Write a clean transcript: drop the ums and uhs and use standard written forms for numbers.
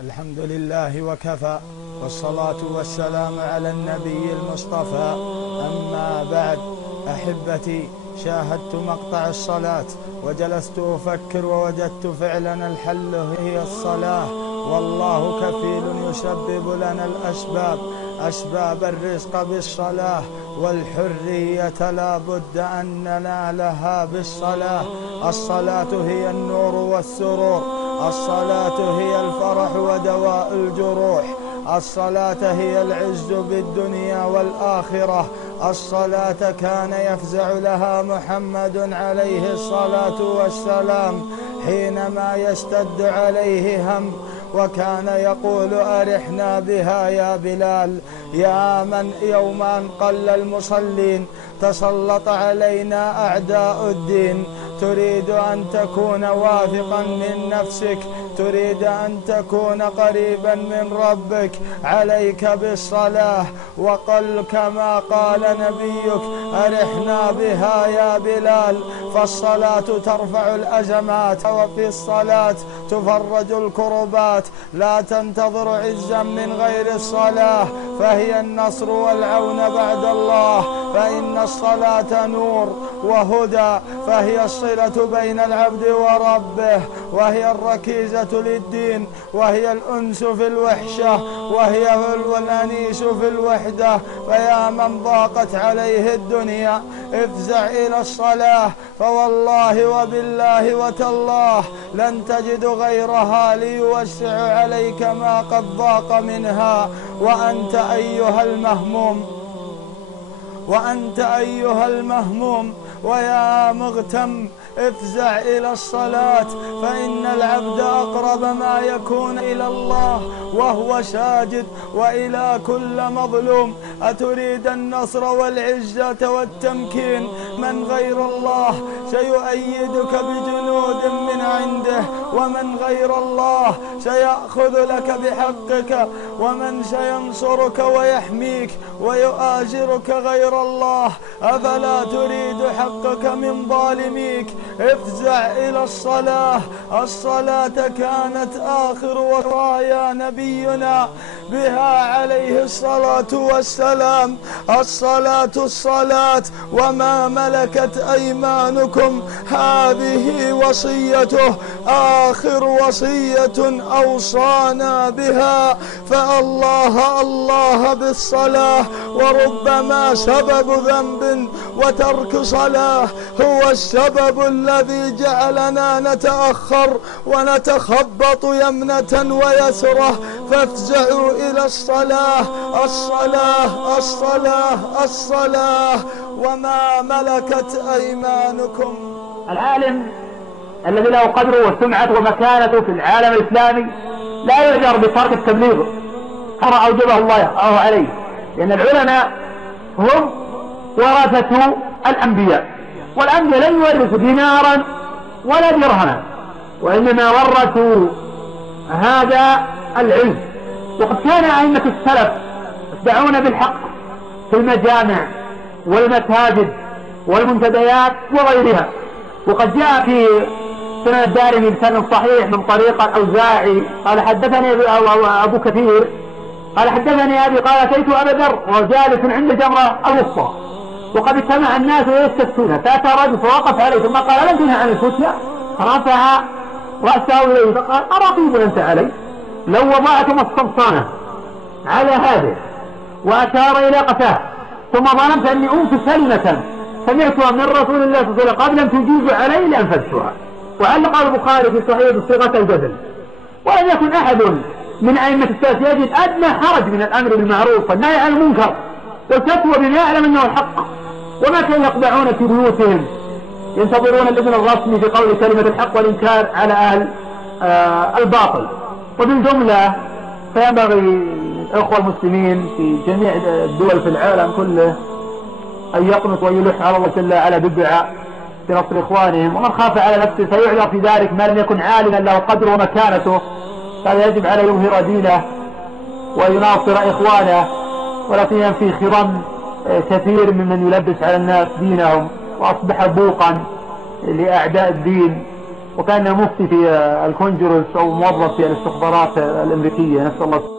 الحمد لله وكفى، والصلاة والسلام على النبي المصطفى. أما بعد، أحبتي، شاهدت مقطع الصلاة وجلست أفكر ووجدت فعلا الحل هي الصلاة، والله كفيل يسبب لنا الأسباب، أسباب الرزق بالصلاة، والحرية لا بد أن ننالها بالصلاة. الصلاة هي النور والسرور، الصلاة هي الفرح ودواء الجروح، الصلاة هي العز بالدنيا والآخرة. الصلاة كان يفزع لها محمد عليه الصلاة والسلام حينما يشتد عليه هم، وكان يقول: أرحنا بها يا بلال. يا من يوم أن قل المصلين تسلط علينا أعداء الدين، تريد أن تكون واثقا من نفسك، تريد أن تكون قريبا من ربك، عليك بالصلاة. وقل كما قال نبيك: أرحنا بها يا بلال. فالصلاة ترفع الأزمات، وفي الصلاة تفرج الكربات. لا تنتظر عزا من غير الصلاة، فهي النصر والعون بعد الله. فإن الصلاة نور وهدى، فهي الصلة بين العبد وربه، وهي الركيزة للدين، وهي الأنس في الوحشة، وهي الأنيس في الوحدة. فيا من ضاقت عليه الدنيا افزع إلى الصلاة، فوالله وبالله وتالله لن تجد غيرها ليوسع عليك ما قد ضاق منها. وأنت أيها المهموم ويا مغتم، افزع إلى الصلاة، فإن العبد أقرب ما يكون إلى الله وهو ساجد، وإلى كل مظلوم. أتريد النصر والعزة والتمكين؟ من غير الله سيؤيدك بجنود من عنده، ومن غير الله سيأخذ لك بحقك، ومن سينصرك ويحميك ويؤازرك غير الله. أفلا تريد حقك من ظالميك؟ افزع إلى الصلاة. الصلاة كانت آخر وصايا نبينا بها عليه الصلاة والسلام. الصلاة وما ملكت أيمانكم، هذه وصيته، آخر وصية أوصانا بها. فالله بالصلاة، وربما سبب ذنب وترك صلاة هو السبب الذي جعلنا نتأخر ونتخبط يمنة ويسرة. فافزعوا إلى الصلاة، الصلاة وما ملكت أيمانكم. العالم الذي له قدره وسمعته ومكانته في العالم الإسلامي لا يعذر بترك التبليغ كما أوجبه الله عليه، لأن العلماء هم ورثة الأنبياء، والأنبياء لن يورثوا دينارا ولا درهما، وإنما ورثوا هذا العلم. وقد كان أئمة السلف يدعون بالحق في المجامع والمساجد والمنتديات وغيرها. وقد جاء في سنن الدارمي بسند صحيح من طريق الأوزاعي قال: حدثني أبو كثير قال: حدثني أبي قال: أتيت أبا ذر وهو جالس عند الجمرة الوسطى، وقد اجتمع الناس يستفتون، فأتى رجل فوقف عليه ثم قال: لم تنهى عن الفتيا؟ فرفع رأسه إليه فقال: أرقيب أنت علي؟ لو وضعتم السلطانة على هذا، وأشار إلى قفاه، ثم ظننت أني أنفذ كلمة سمعتها من رسول الله صلى الله عليه وسلم قبل أن تجيب علي لأنفذتها. وعلق البخاري في صحيح بصيغة الجزم. ولم يكن أحد من أئمة السلف يجد أدنى حرج من الأمر بالمعروف والنهي عن المنكر والفتوى بما يعلم أنه الحق، وما كانوا يقبعون في بيوتهم ينتظرون الإذن الرسمي في قول كلمة الحق والإنكار على أهل الباطل. وبالجملة فينبغي الأخوة المسلمين في جميع الدول في العالم كله أن يقنط ويلح على الله جل وعلا بالدعاء بنصر إخوانهم، ومن خاف على نفسه فيعذر في ذلك ما لم يكن عالما له قدره ومكانته، فهذا يجب عليه يظهر دينه ويناصر إخوانه، ولا سيما في خضم كثير ممن يلبس على الناس دينهم وأصبح بوقا لأعداء الدين وكان مفتي في الكونجرس أو موظف في الاستخبارات الأمريكية، نسأل الله